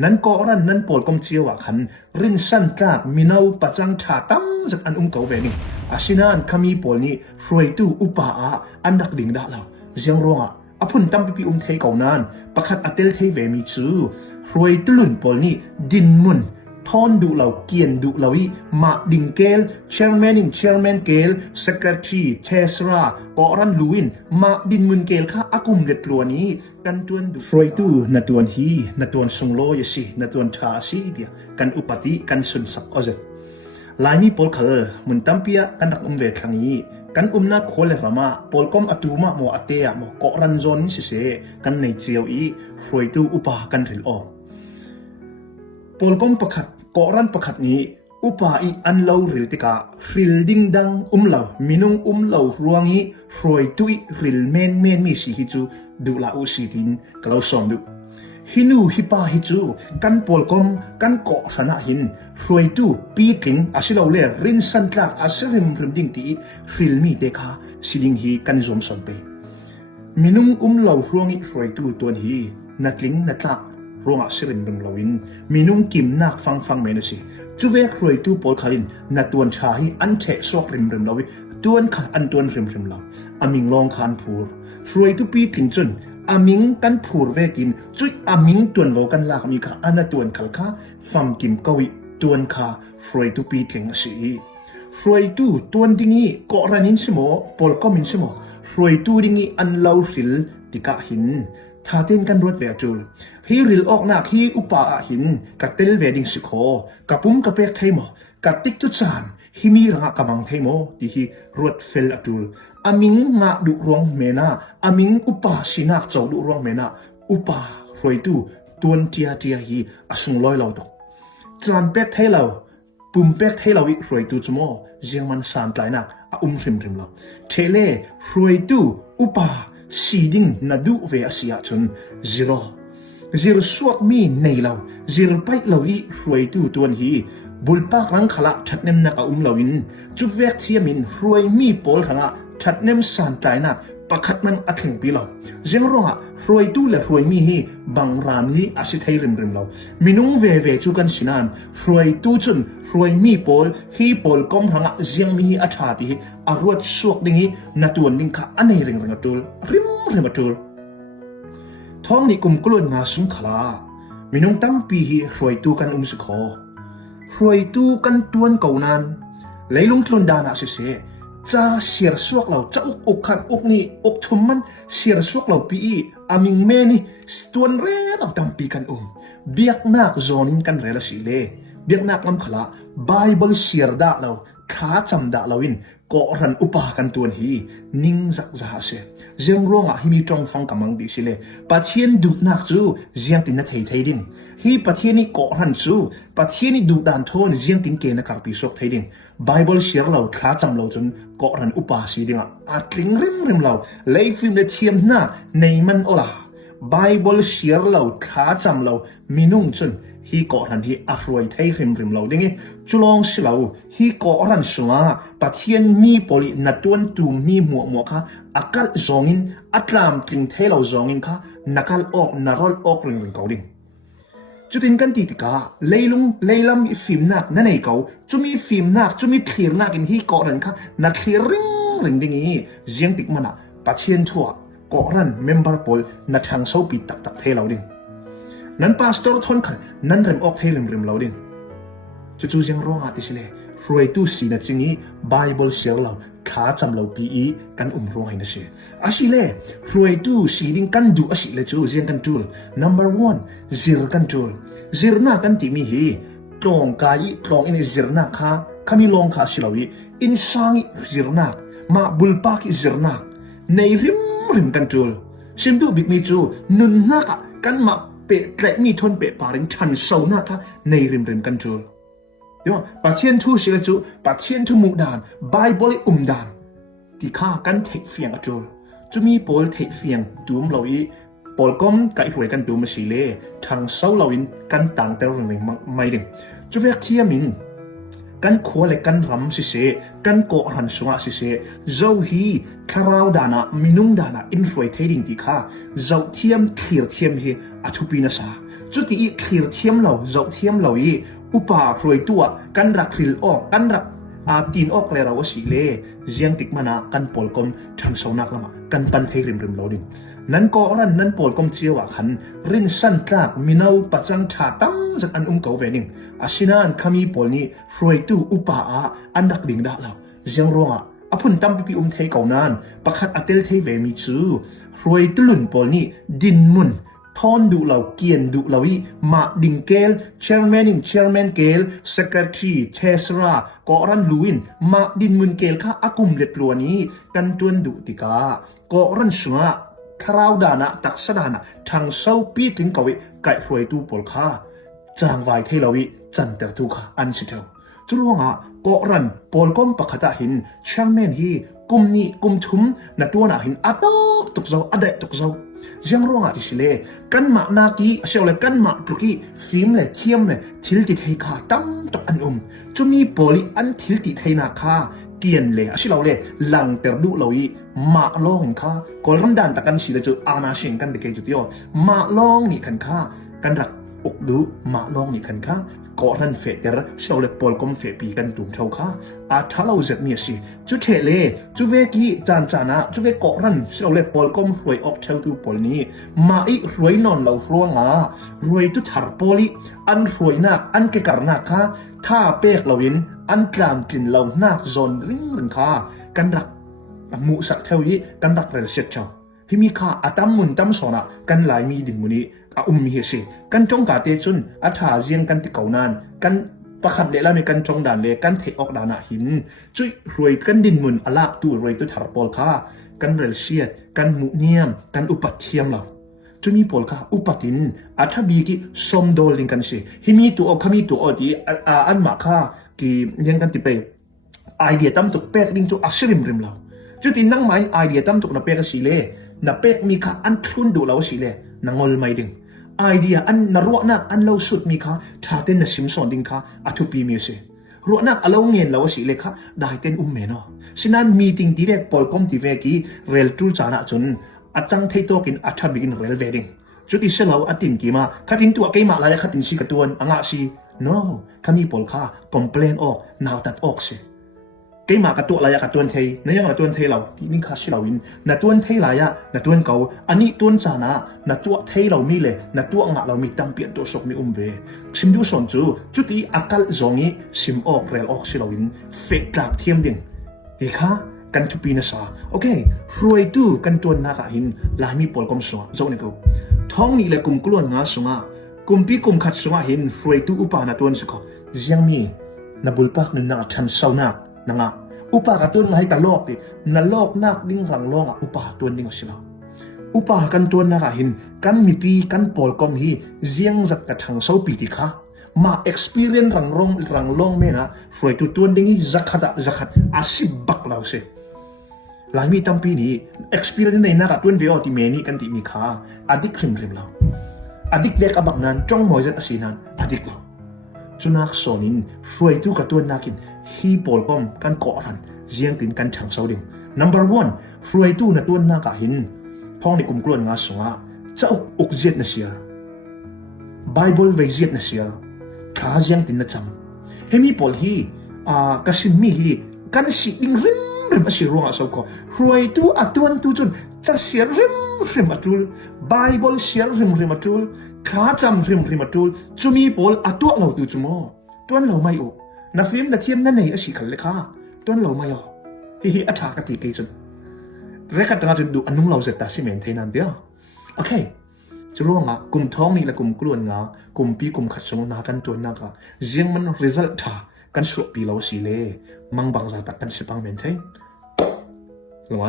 นั้นก็รันนั้นปอลกอมเชียวขันรินสันกาดมินาวปัจจังชาตั้มจากอันเก่าเวนี่อาศินันขมีปอลนี่ฟรวยตูอุปาอันดักดิ่งด่าเราเจียงรัวอพุ่นตั้มปีเทยเก่านั้นประคัดอัตเตลเทยเวมิจูฟรวยตุลุนปอลนี่ดินมุนทอนดูเราเกียนดูเราอีมาดิงเกลเชอร์แมนอินเชอร์แมนเกลเซคเรตรีเทสราออรันลูวินมาดินมุนเกลค่ะอากุมเด็ดตัวนี้กันตัวนดูฟรอยตูนัดตัวนฮีนัดตัวนสงโลยสินัดตัวนทาสีเดียกันอุปติกันสุนสักอเจลายนี้ปอลเขามุนตั้มเปียกันรักเวทครั้งนี้กันนักโคเลรามาปอลคอมอตูมาโมอเตียโมเกาะรันโซนสิเสกันในเจียวอีฟรอยตูอุปากันถึงอปอลกอมประคัดเกาะรันประคัดนี้อุปาอีอันเลาหรือติการิลดิงดังเลามินุงเลารวงอีฟรอยตุยริลเมนมีสิฮิจูดูลาอุสิตินกล่าวสอนดูฮินูฮิปาฮิจูกันปอลกอมกันเกาะขณะหินฟรอยตุปีกิงอาศิลาเลรินสันตลักอาศิริมดิงตีริลมีเดคาสิลิงฮีกันจอมสอนไปมินุงเลารวงอีฟรอยตุตัวนี้นัดลิงนัดลักรวงอาศิริมลาวินมีนุ่งกิมนักฟังเมนสิจูเวกรวยตูปอลคารินนัดตัวนชาฮีอันเทสวกริมลาวิตัวนขาอันตัวนริมลาอามิงลองคานพูรวยตูปีกินจุนอามิงกันพูเวกินจุดอามิงตัวนวกันลากมีขาอันตัวนขลขาฟังกิมกวิตัวนขารวยตูปีกินสิรวยตูตัวนดิ้งเกาะรันินสมอปอลก็มินสมอรวยตูดิ้งอันเลาฟิลติกาหินท่าเต้นกันรวดเวจูฮีริลออกนักฮีอุปาหินกัดเตลเวดิงสิโคกับปุ่มกับเปกเทมอกัดติ๊กตุจานฮิมีรังกำมังเทมอที่ฮีรวดเฟลจูอามิงงาดุรวงเมนาอามิงอุปาสินักเจ้าดุรวงเมนาอุปารวยตูตัวนเทียฮีอสุงลอยเราตกจานเปกเทเราปุ่มเปกเทเราวิรวยตูจมอเจียงมันสานไกลนักริมเราเทเลรวยตูอุปาสีดิ่งนัดูเวอสิอาชนzeroสวกมีในเราzeroไปเราอีรวยตู้ตัวนี้บุลปากรังขลักชัดเนมนักเราอินจุดเวกเทียมินรวยมีปอลหังชัดเนมสานใจนักประคัดมันอัดถึงปีเราเจ้าร้องรวยตู้และรวยมีฮีบังรามฮีอาศัยไทยริมเรามินุงเวจูกันสินานรวยตู้จนรวยมีปอลฮีปอลกอมหังเจียงมีอัฐาติฮีอารวดสวกดิ่งฮีนัตัวดิ่งข้าอันนี้ริงตูริมตูท้องนี่กุมกลุ่นงาสุงขลามินุงตั้งปีฮีรวยตู้กันสขอรวยตู้กันตัวนเก่านานเลยลงทุนดานาเสจะเสียสวกเราจะอกขัดอกนี่อกชมมันเสียสวกเราปีอามิงเมนี่ตัวเร่เราตั้งปีกันเบียกนักโซนินกันเรลสิเลเบียกนักลำขลาไบเบิลเสียด่าเราขาจำด่าเราอินก็รันอุปากันตัวนี้นิ่งจักจะหาเสียเจียงร้องฮิมีตรงฟังกำลังดีสิเลปัจเจียนดูนักจูเจียงตินนัทไทยดินฮีปัจเจียนนี่ก็รันจูปัจเจียนนี่ดูดันทนเจียงตินเกนักการพิสกไทยดินไบเบิลเสียเราขาจำเราจนก็รันอุปาสิดิงอัดลิงริมเราเลยฟิมเลเทียมหน้าในมันโอลาไบเบิลเสียเราขาจำเรามีนุ่งจนฮีก่อรันฮีอัฟรวยไทยริมเราดิ่งจุลองสิเราฮีก่อรันสงาปัจเจียนมีปลินัดตัวนตูมีหมวกค่ะอากัลจงอินอัตลามกลิ่นเทเราจงอินค่ะนักลออกนารอลออกริมเขาดิ่งจุดอินกันติดกาเลยลำฟิล์มนักนั่นเองเขาจุมีฟิล์มนักจุมีคลีร์นักอินฮีก่อรันค่ะนักคลีร์ริงดิ่งนี้เจียงติกมันปัจเจียนชัวก่อรันเมมเบอร์พอลนักทางโซปิดตักเทเราดิ่งนั้นพาสตอร์ทอนขันนั้นเริ่มออกเทริมเราดิ่งจู่ๆยังร้องอาติสิเลรวยตู้สีนัดจิงนี้ไบเบิลเสียเราขาจำเราปีกันร้องให้นะเสียอาศิเลรวยตู้สีดิ่งกันดูอาศิเลจู่ยังกันจูล number one ซิร์กันจูลซิร์น่ากันที่มีฮีตรงกายตรงอินซิร์น่าค่ะขามีลองขาสิเราอีอินสังซิร์น่ามาบุลปากิซิร์น่าในริมกันจูลซิมดูบิ๊กมีจูนุนนักกันมาเปะแต่มีทนเปะปาริงชันเสาหน้าท่าในริมกันจูเดี๋ยวปัจเจียนทูเสียจูปัจเจียนทูมุดานไบเบิลดานที่ข้ากันเทเฟียงจูมีปอลเทเฟียงดูมเราอีปอลก้มไก่หวยกันดูมาสิเล่ทางเสาเราอินกันต่างแต่เรื่องไม่ดึงจูเวกเทียมิน กันขวเลกันรำสิเสกันโกรันสงะสิเสเจ้าฮีคาราวดานะมินุงดานะอินฟลูเอเทดิ้งติค่ะเจ้าเทียมเขียเทียมฮีอัทุปีนาสาจุดที่เขียเทียมเราเจ้าเทียมเราอีอุปารวยตัวกันรักคริลออกกันรักตีนออกเลยเราสิเล่เจียงติกมานะกันปอลกอมทันสาวนักละมากันปันเทริมเราดินั้นก็รันนั้นปอลกอมเชียวขันรินสันกลากมินาวปัจจังชาตั้งจากอันเก่าเวนิงอาศินันขมีปอลนี้ฟรวยตู้อุปาอันดักดิ่งด่าเราเจียงรัวอพุนตั้มปีเทเก่านั้นประคัดอัตเตลเทเวมิจูฟรวยตุลุนปอลนี้ดินมุนทอนดูเราเกียนดูเราอีมาดิงเกลเชอร์แมนเกลเซคเรตรีเทสราก็รันลูวินมาดินมุนเกลข้าอากุมเล็ดลัวนี้กันตวนดูติกาก็รันสวะคราวดานะตักษดานะทางเศร้าปีถึงกวิไก่ฟรวยตูปอลข้าจางไวเทเราอีจันเตอร์ตูข้าอันสิเทวจุลวงก็รันปอลก้มปะขตาหินเชอร์แมนฮีกุมนี้กุมทุมนัตัวน่ะหินอัตกตุกเจ้าอเดตุกเจ้ายังร้องที่สิเลกันมานากีเชลเลกันมาตุกีฟิล์มเลยเทียมเลยทิลติให้ข้าตั้งตกอันจุมีโพลีอันทิลติให้นาข้าเกียนเลยสิเราเลยหลังเตอร์ดูเราอีมาลองข้ากอลรันดันตะกันสิเลจูอาณาเชงกันเด็กจุดเดียวมาลองนี่คันข้ากันรักอกดูมาลองนี่คันข้าก็รันเฟเตอร์เชลเลปอลกอมเฟปีกันตุ่มเท่าข้าถ้าเราเจ็บเนี่ยสิจุเทเลจุเวกี้จานจานะจุเวก็รันเชลเลปอลกอมรวยออกเท่าตัวปอลนี้มาอีรวยนอนเรารัวงารวยตุถาร์ปอลีอันรวยนักอันเกการนักข้าถ้าเป๊กเราวินอันกลางกินเรานักจนริ้งริ้งข้ากันรักมุสักเท่านี้กันรักเรลเซ็ตเจ้าที่มีข้าอาตั้มมุนตั้มสอนะกันหลายมีดินมุนีมีเหตุกันจงกาเตจุนอาถาเจียงกันติเก่านานกันประคับเลละมีกันจงด่านเลกันเทออกด่านะหินจุยรวยกันดินมุนอลาตัวรวยตัวถารปอลข้ากันเรลเชียดกันมุเนียมกันอุปัตเทียมเราจุมีปอลข้าอุปัตินอาทบีกิสมโดลิงกันเสียฮิมีตัวอขมีตัวอดีอันมาข้ากียังกันติเปไอเดียตั้มตุกเป๊กดิ้งตุกอัศริมริมเราจุดที่นั่งไม้ไอเดียตั้มตุกนับเป๊กสิเลนับเป๊กมีข้าอันคลุนดูเราสิเลนางอลไม่ดิ้งไอเดียอันนรัวนักอันเราสุดมีค่ะถ้าเต้นนชิมสอนดิ้งค่ะอัทุปีมีเสรัวนักเราเงินเราสิเลค่ะได้เต้นเมนอฉะนั้นมีติงที่เวกปอลคอมที่เวกีเรลทูจานะจนอาจังเทโตกินอัฐบิกินเรลเวดิ้งจุดที่เสเราอัตินกีมาขัดินตัวเกมาลายขัดินสิกตัวอ่างสิ no ขมีปอลค่ะคอมเพลนออกนาวตัดออกสิเกี่ยมากระตัวลายกระตัวเทยนั่นยังกระตัวเทยเราที่นี่ข้าชิลาวินนัตัวเทยลายนัตัวเก่าอันนี้ตัวจานะนัตัวเทยเรามีเลยนัตัวงะเรามีตั้งเปลี่ยนตัวศกมีเวชิมดูส่วนจูจุดที่อากาศจงนี้ชิมออกเรลออกชิลาวินเฟกกลากเทียมดิ่งดีค่ะกันทุปีนะสาโอเครวยตู้กันตัวนักหินลายมีปอลกอมสวะโจนี่กูท้องนี่เลยกุมกล้วนงาสวะกุมปีกุมขัดสวะหินรวยตู้อุปานาตัวนี้ก็ยังมีนับบุลปักนึงนักชันเศร้านักนังอุปากตัวให้ตลอดดินลอกนักดิ้งหลังลองอุปาตัวดิ้งสิลาอุปากันตัวนักหินกันมีปีกันปอลกอมฮีเจียงจักกระชังเศร้าปีติค่ะมา experience หลังลองเมนะฟรวยตัวดิ้งฮีจักขัดอาศิบักเราเสหลายมีตั้งปีนี้ experience ในนักตัวเวอที่เมนี่กันที่มีค่ะอดิกริมเราอดิกเด็กอบักนั้นจ้องมอยจัดอาศินันอดิกเราจุนักโซนินฟวยตู้กับตัวนักินฮีปอลป้อมกันเกาะรันเจียงตินกันช่างเสาดิ่ง number one ฟวยตู้นัตัวนักหินพ้องในกลุ่มกลุ่นงาสงะเจ้าอุกเจียดนะเสียไบเบิลไว้เจียดนะเสียข้าเจียงตินนะจำเฮมีปอลฮีกสิมีฮีกันสิดิ่งริมอาศิรวงอาสาวก็ฟวยตู้อัตวันตู้จนจะเสียริมอัตุลไบเบิลเสียริมอัตุลข้าจำริมอัตุลจุมีปอลอัตัวเราตู้จุโมตัวเราไม่อุนักฟิล์มนักเทียมนั่นเองอาศิขันเลยค่ะตัวเราไม่เอาฮีอัฐากติเกจนเรื่องการจุดดูอันนุ่งเราเสร็จแต่สิเมนเทนันเดียวโอเคจะรู้งากลุ่มท้องนี่และกลุ่มกลุ่นงากลุ่มปีกลุ่มขัดสมนากันตัวนักเจียงมัน result ท่ากันสวบปีเราสิเล่มังบางจากกันสิบังเมนเทรู้ไหม